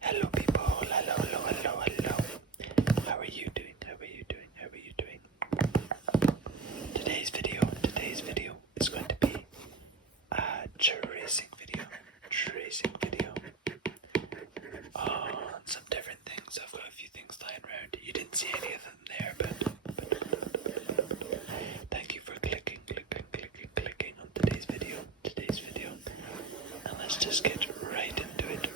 Hello people, hello. How are you doing? Today's video is going to be a tracing video. On some different things. I've got a few things lying around. You didn't see any of them there, but thank you for clicking on today's video. And let's just get right into it.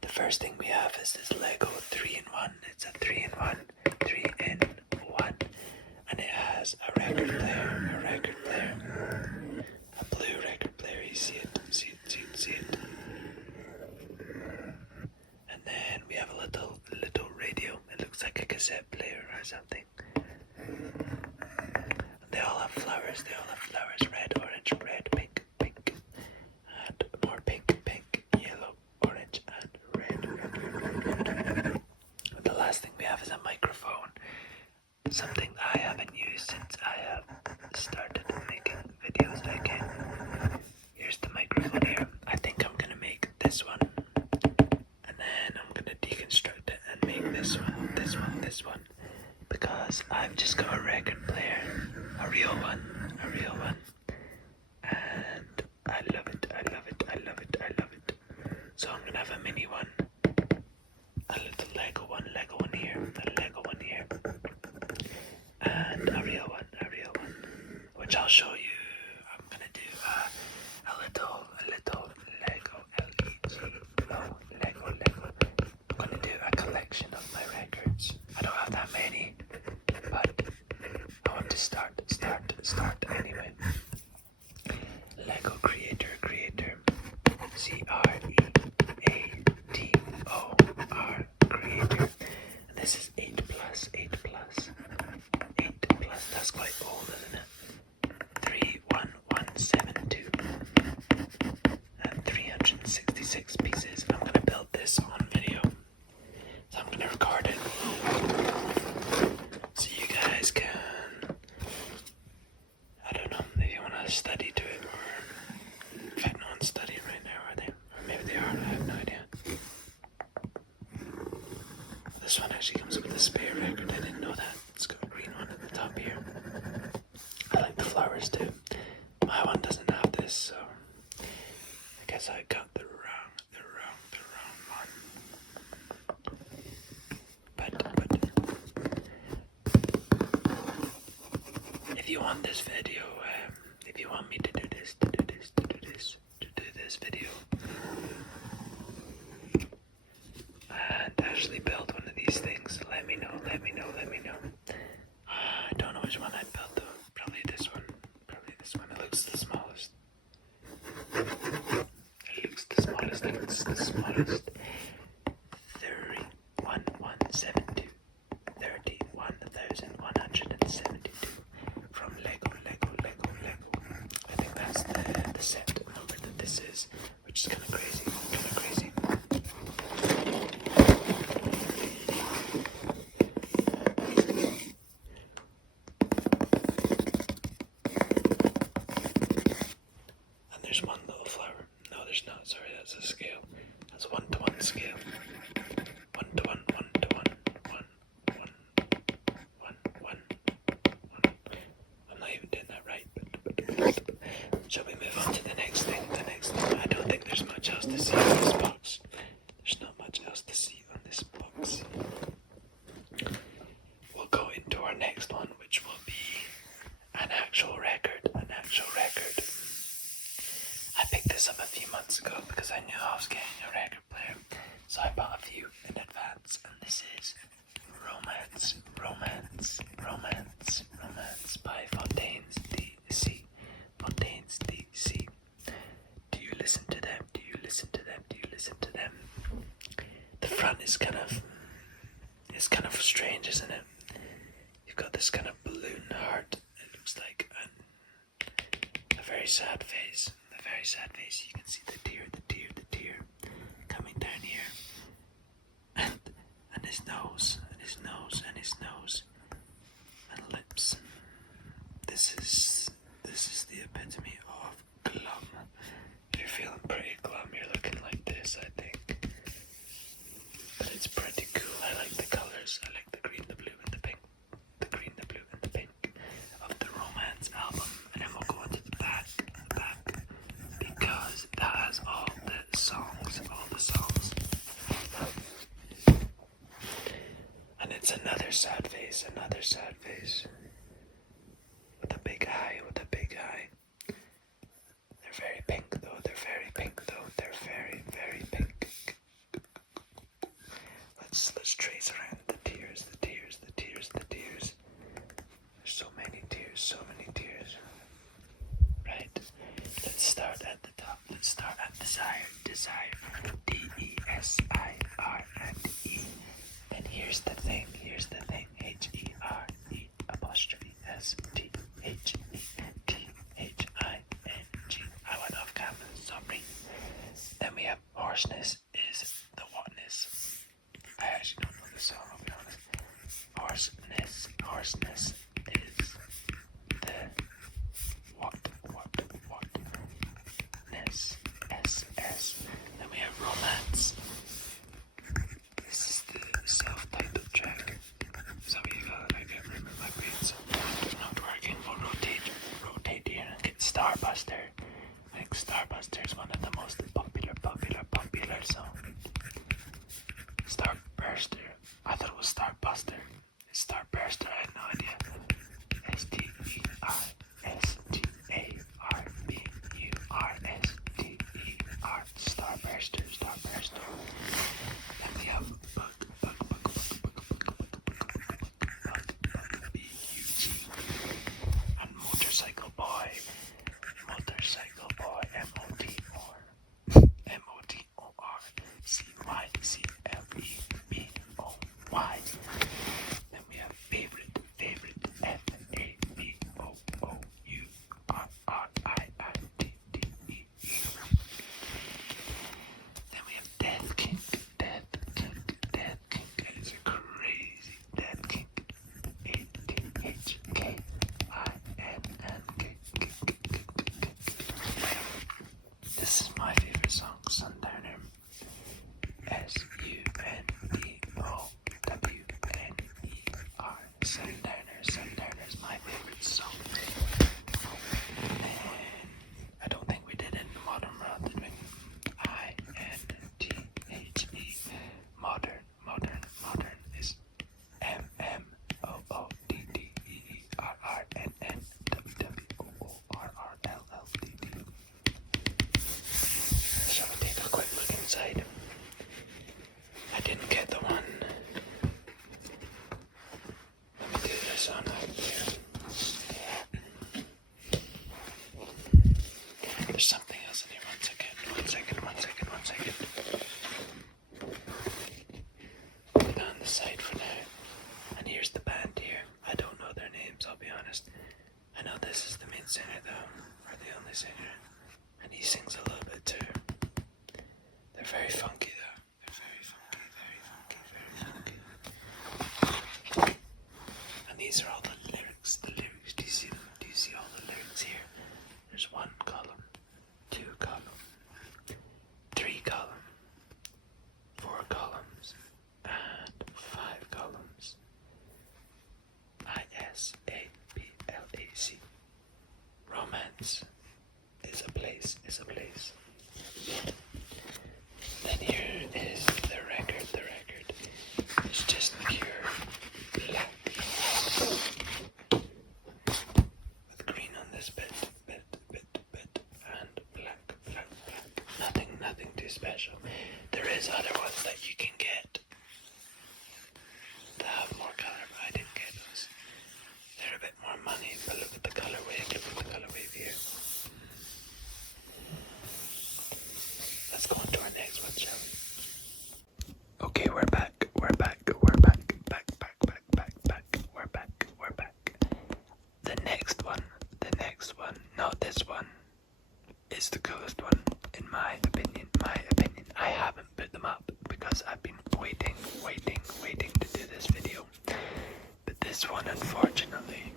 The first thing we have is this Lego 3-in-1. It's a 3-in-1, and it has a record player, a blue record player. You see it. And then we have a little radio. It looks like a cassette player or something. And they all have flowers. Red, orange, red, pink, and more pink, yellow, orange, and red. And the last thing we have is a microphone. Something I haven't used since I have started making videos again. Here's the microphone here. I think I'm gonna make this one, and then I'm gonna deconstruct it and make this one, because I've just got a record player, a real one, and I love it. So I'm gonna have a mini one, a little Lego one here, and a real one, which I'll show you. I'm gonna do a little Lego Lego. I'm gonna do a collection of my records. I don't have that many, but I want to start anyway. Lego Creator, Creator, Creator. And this is 8 plus. That's quite old, isn't it? 31172 and 366 pieces. I'm gonna build this on video, so I'm gonna record it so you guys can, I don't know if you want to study to it, or in fact no one's studying right now, are they? Or maybe they are, I have no idea. This one actually comes with a spare record. I didn't know that. It's got a green one at the top here. I like the flowers too. My one doesn't have this, so I guess I got the wrong one. But if you want this video, if you want me to do this video, and actually build one of these things, let me know. I don't know which one I built though. Probably this one. It looks the smallest. It's the smallest. 31,172 from Lego. I think that's the set number that this is, which is kind of crazy. And there's one little flower. No, there's not. Sorry, that's a scale. That's a 1-to-1 scale. 1-to-1. I'm not even doing that right. But shall we move on to the next thing? I don't think there's much else to see on this box. There's not much else to see on this box. We'll go into our next one, which will be an actual record. I picked this up a few months ago because I knew I was getting a record player, so I bought a few in advance, and this is Romance by Fontaines DC. Do you listen to them? The front is kind of strange, isn't it? You've got this kind of balloon heart. It looks like a very sad face. You can see the tear coming down here, and his nose, and lips. This is the epitome of glum. If you're feeling pretty glum, you're looking like this, I think. sad face, another sad face. With a big eye, with a big eye. They're very pink though, they're very pink though, they're very, very pink. Let's trace around the tears, the tears, the tears, the tears. There's so many tears, so many tears. Right, let's start at the top. Let's start at desire, desire. D-E-S-I-R and E. And here's the thing, H-E-R-E apostrophe S-T-H-E-T-H-I-N-G. I went off camera, sorry. Then we have hoarseness is the whatness. I actually don't know the song, I'll be honest. Hoarseness is the whatness. S-S. Then we have romance. This is the self-titled track. Is that what you call it? I can't remember, my brain's not working. We'll rotate here and get Starbuster. I think Starbuster is one of the most popular songs. Starburster. I thought it was Starbuster. It's Starburster, I had no idea. S-T-E-R-S-T-A-R-B-U-R-S-T-E-R. Starburster. Then we have Bug, B-U-G. And Motorcycle Boy, M-O-T-O-R-C-Y-C-L-E-B-O-Y. Then we have favorite, F-A-V-O-O-U-R-R-I-I-T-T-E. Then we have Death Kink. It is a crazy Death Kink. A-T-H-K-I-N-N-K. This is my favorite song, Sundowner. S-U-N-D-O-W-N-E-R. Sundowner is my favorite song. And I don't think we did it in the modern world, did we? I-N-T-H-E. Modern is M-M-O-O-D-D-E-R-R-N-N-W-W-O-O-R-R-L-L-D-D. Shall we take a quick look inside? I didn't get the one. Let me do this on out here. There's something else in here. One second. Put it on the side for now. And here's the band here. I don't know their names, I'll be honest. I know this is the main singer though, or the only singer. And he sings a little bit too. They're very funky though. And these are all the lyrics. Do you see them? Do you see all the lyrics here? There's 1 column, 2 column, 3 column, 4 columns, and 5 columns. I-S-A-B-L-A-C. Romance is a place. Then here is the record. It's just pure black. With green on this bit, and black. Nothing too special. There is other ones that you can get that have more color, but I didn't get those. They're a bit more money, but look at the color wave. Here. Let's go on to our next one, shall we? Okay, we're back. We're back. The next one, not this one, is the coolest one, in my opinion. I haven't put them up because I've been waiting to do this video. But this one, unfortunately,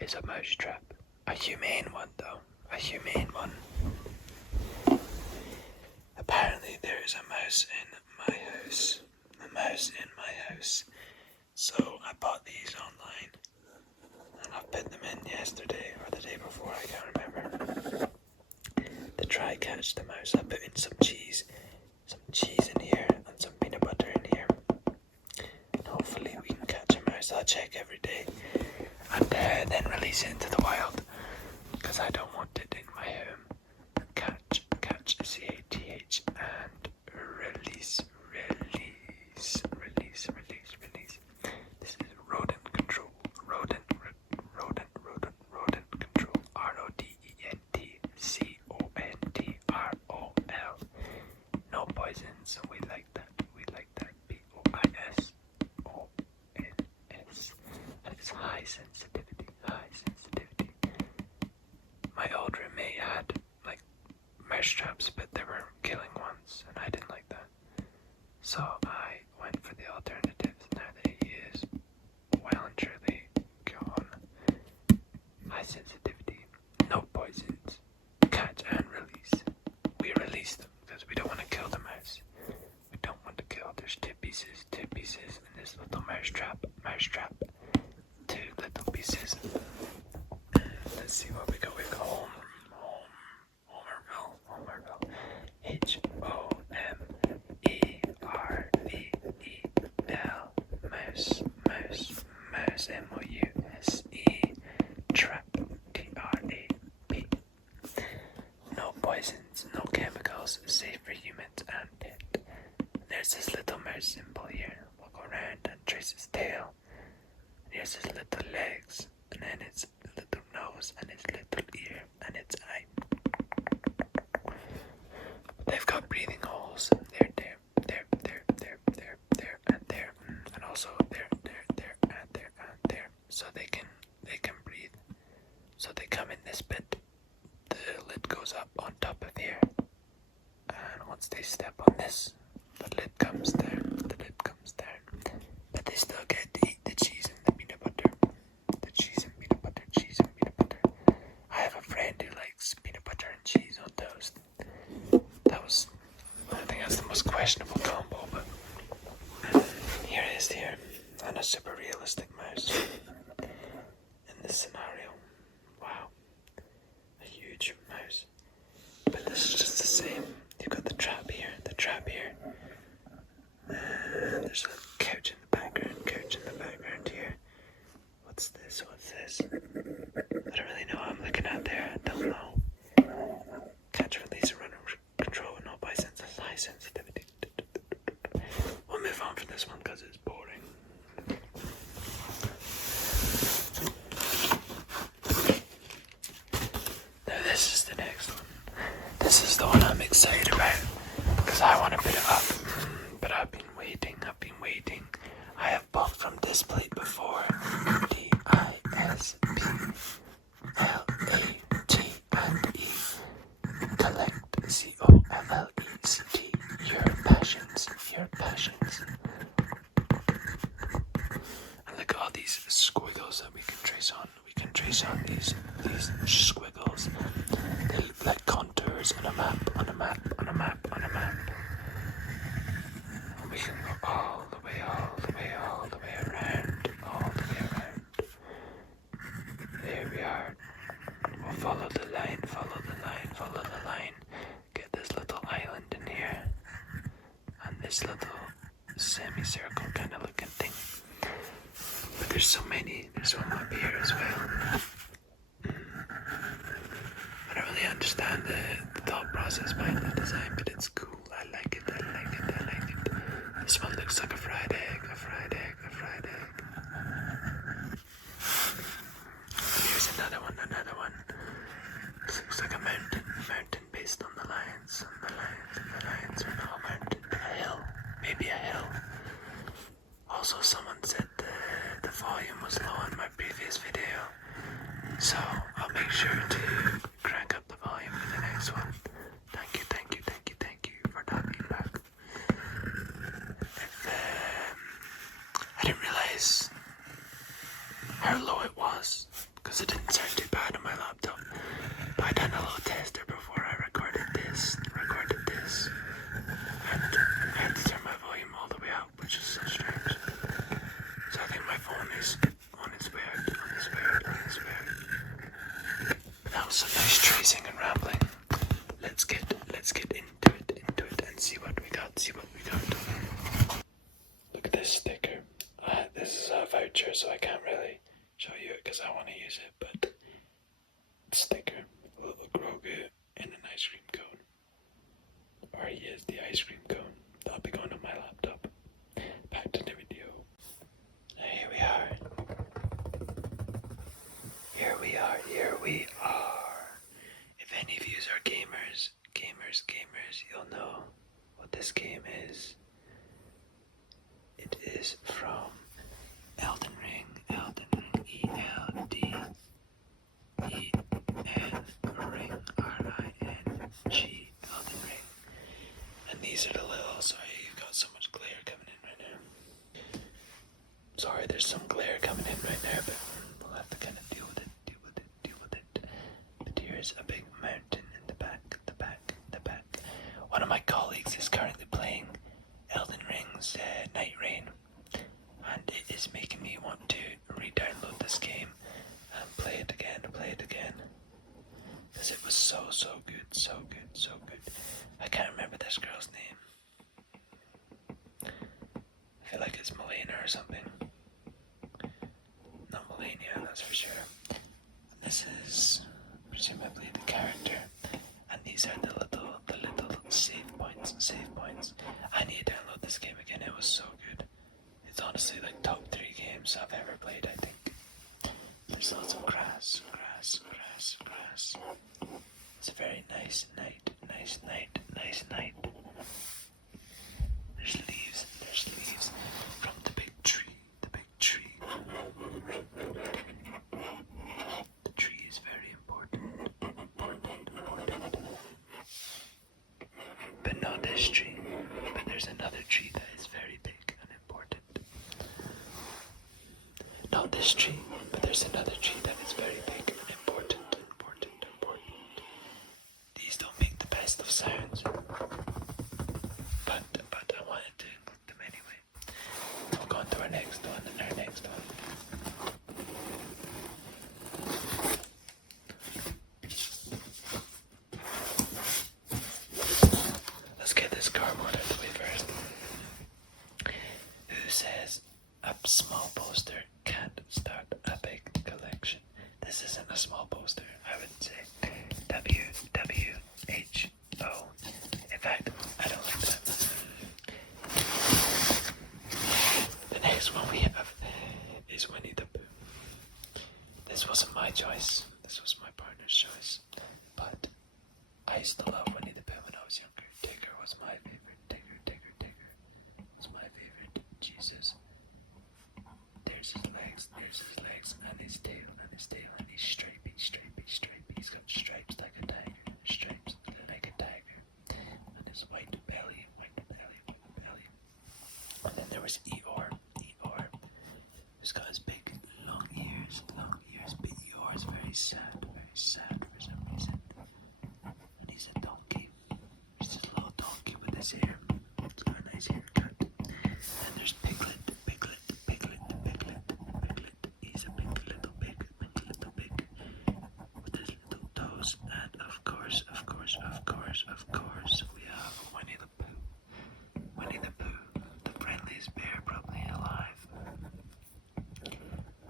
is a mouse trap. A humane one, though. Apparently there is a mouse in my house. So I bought these online. And I've put them in yesterday or the day before, I can't remember. To try catch the mouse. I put in some cheese in here and some peanut butter in here. And mouse. I'll check every day and then release it into the wild because I don't want it in my home. Catch, C-A-T-H, and release. This is rodent control. Rodent control. RODENTCONTROL. No poisons. We like that. POISONS. And it's high sensitivity. My old roommate had like mouse traps, but they were killing ones, and I didn't like that. So I went for the alternatives. Now that he is well and truly gone. High sensitivity, no poisons, catch and release. We release them because we don't want to kill the mouse. We don't want to kill. There's two pieces in this little mouse trap. Two little pieces. Let's see what we got. We got Homerville. HOMERVEL. Mouse. MOUSE. Trap. TRAP. No poisons, no chemicals, safe for humans and pet. There's this little mouse symbol here. We'll go around and trace its tail. Here's his little legs, and then its little nose, and its little ear, and its eye. They've got breathing holes. There, and there, and also there, and there. So they can breathe. So they come in this bit. The lid goes up on top of here, and once they step on this, the lid comes down. But they still get to eat the cheese and the peanut butter. I have a friend who likes peanut butter and cheese on toast. I think that's the most questionable combo, but here it is here, and a super realistic mouse in this scenario. Wow, a huge mouse. But this is just the same. You've got the trap here. There's a couch in the background here. What's this? I don't really know what I'm looking at there. I don't know. Catch, release, run, control, no poisons, high sensitivity. We'll move on from this one because it's boring. Now this is the next one. This is the one I'm excited about because I want to put it up. But I've been waiting. I have bought from Displate before. DISPLATE. Collect. COLLECT. Your passions. And look at all these squiggles that we can trace on. These squiggles. They look like contours on a map. And we can go all the way around. There we are. We'll follow the line. Get this little island in here. And this little semicircle kind of looking thing. But there's so many. There's one up here as well. I don't really understand the thought process behind the design, but it's cool. I like it. This one looks like a fried egg. Here's another one. This looks like a mountain based on the lines. The lines are not a mountain, but a hill. Maybe a hill. Also, someone said the volume was low in my previous video, so I'll make sure to crank up the volume for the next one. Thank you for that feedback. I didn't realize how low it was because it didn't sound too bad on my laptop. But I done a little tester before I recorded this, and I had to turn my volume all the way up, which is so strange. so I can't really show you it because I want to use it, but sticker, a little Grogu in an ice cream cone. Or he is the ice cream cone. That'll be going on my laptop. Back to the video. Here we are. Here we are. If any of you are gamers, you'll know what this game is. It is from Elden Ring, E-L-D-E-N Ring, R-I-N-G, Elden Ring. And these are the little, sorry, you've got so much glare coming in right now. Sorry, there's some glare coming in right now, but we'll have to kind of deal with it. But here's a big mountain in the back. One of my colleagues is currently playing Elden Ring's Night Rain, and it is making me want to re-download this game and play it again, because it was so good. I can't remember this girl's name. I feel like it's Melania or something. Not Melania, that's for sure. And this is presumably the character, and these are the little save points. I need to download this game again. It was so good. It's honestly like top 3 games I've ever played, I think. There's lots of grass. It's a very nice night. There's leaves from the big tree. The tree is very important. But not this tree. But there's another tree that is very big and important. Not this tree, but there's another tree that is very big and important. These don't make the best of sounds, but I wanted to include them anyway. We'll go on to our next one. Let's get this cardboard out of the way first. Who says a small poster can't start a big collection? This isn't a small poster, I would say. W-W-H-O. In fact, I don't like that. The next one we have is Winnie the Pooh. This wasn't my choice. This was my partner's choice. But I used to love Winnie the Pooh when I was younger. Tigger was my favorite. Tigger was my favorite. Jesus. There's his legs, and his tail, and he's stripy. He's got stripes like a tiger. And his white belly. And then there was Eeyore, who's got his big, long ears. But Eeyore is very sad for some reason. And he's a donkey. He's just a little donkey with his hair. He's got a nice haircut. And there's Piglet. He's a big little pig with his little toes. And of course, we have Winnie the Pooh. The friendliest bear probably alive.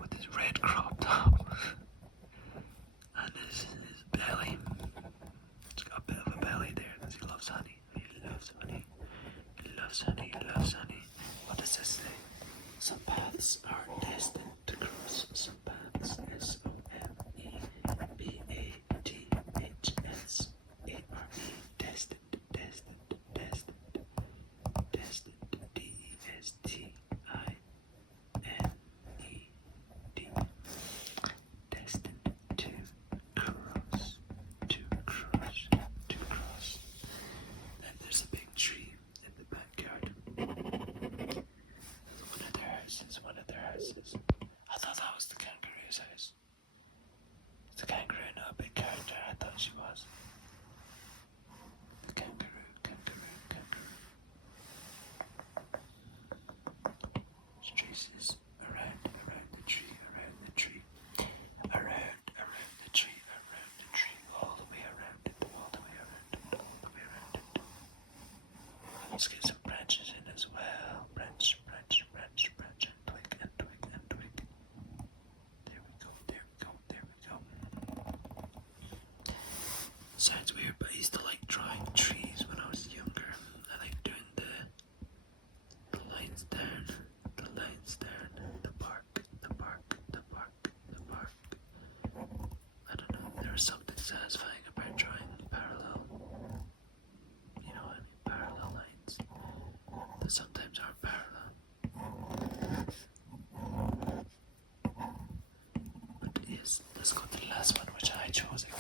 With his red crop top. And his belly. He's got a bit of a belly there because he loves honey. What does this say? Some paths are destined to cross. Some paths, S-O-M-E-P-A-T-H-S-A-R-E. Destined, D-E-S-T-I-N-E-D. Destined to cross. And there's a big tree in the backyard. One of their houses. I thought that was the kangaroo's house. Is the kangaroo not a big character? I thought she was. The kangaroo. There's traces around the tree, all the way around it. Let's get some branches in as well. Branch, and twig. satisfying about drawing parallel, you know what I mean, parallel lines that sometimes aren't parallel. But yes, let's go to the last one, which I chose again.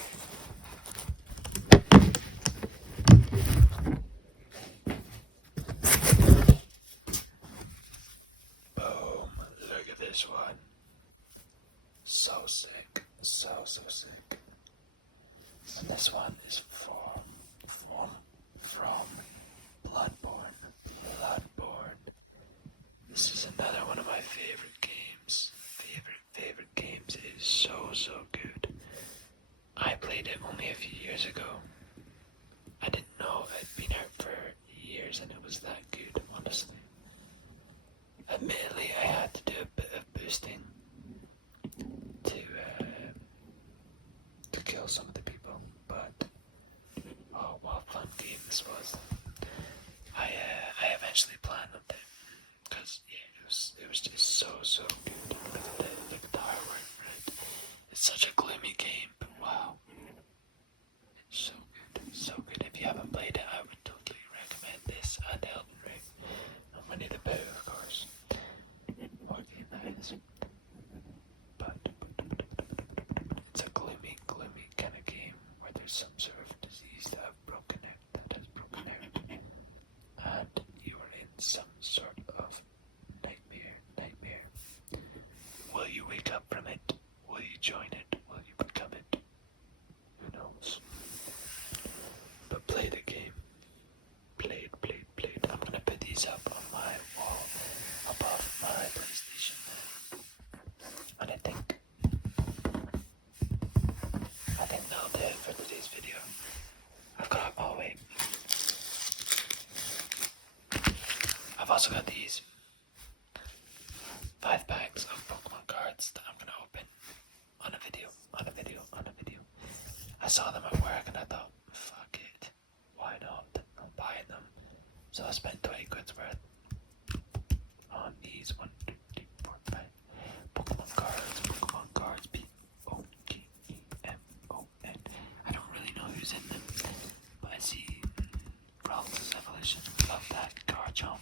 Boom, look at this one. So sick, so sick. And this one is from Bloodborne. This is another one of my favorite games. Favorite games. It is so good. I played it only a few years ago. I didn't know it had been out for years and it was that good, honestly. Admittedly, I had to do a bit of boosting to kill some of the people, but oh, what a fun game this was. I eventually platinumed it because yeah, it was just so good. Look at the artwork for it. It's such a gloomy game, but wow, it's so good. If you haven't played it, I would totally recommend this and Elden Ring and Winnie the Pooh, of course. What game that is. But it's a gloomy kind of game where there's some sort of disease that has broken out, and you are in some sort of nightmare. Will you wake up from it? Will you join it? Will you become it? Who knows? But play the game. Play it. I'm gonna put these up on my wall above my PlayStation. And I think that'll do it for today's video. I've also got these 5 packs of Pokemon cards that I'm gonna open on a video. I saw them at work and I thought, fuck it, why not? I'm buying them. So I spent 20 quid's worth on these 1, 2, 3, 4, 5 Pokemon cards. P-O-K-E-M-O-N. I don't really know who's in them, but I see Growl's Evolution. Love that. Garchomp.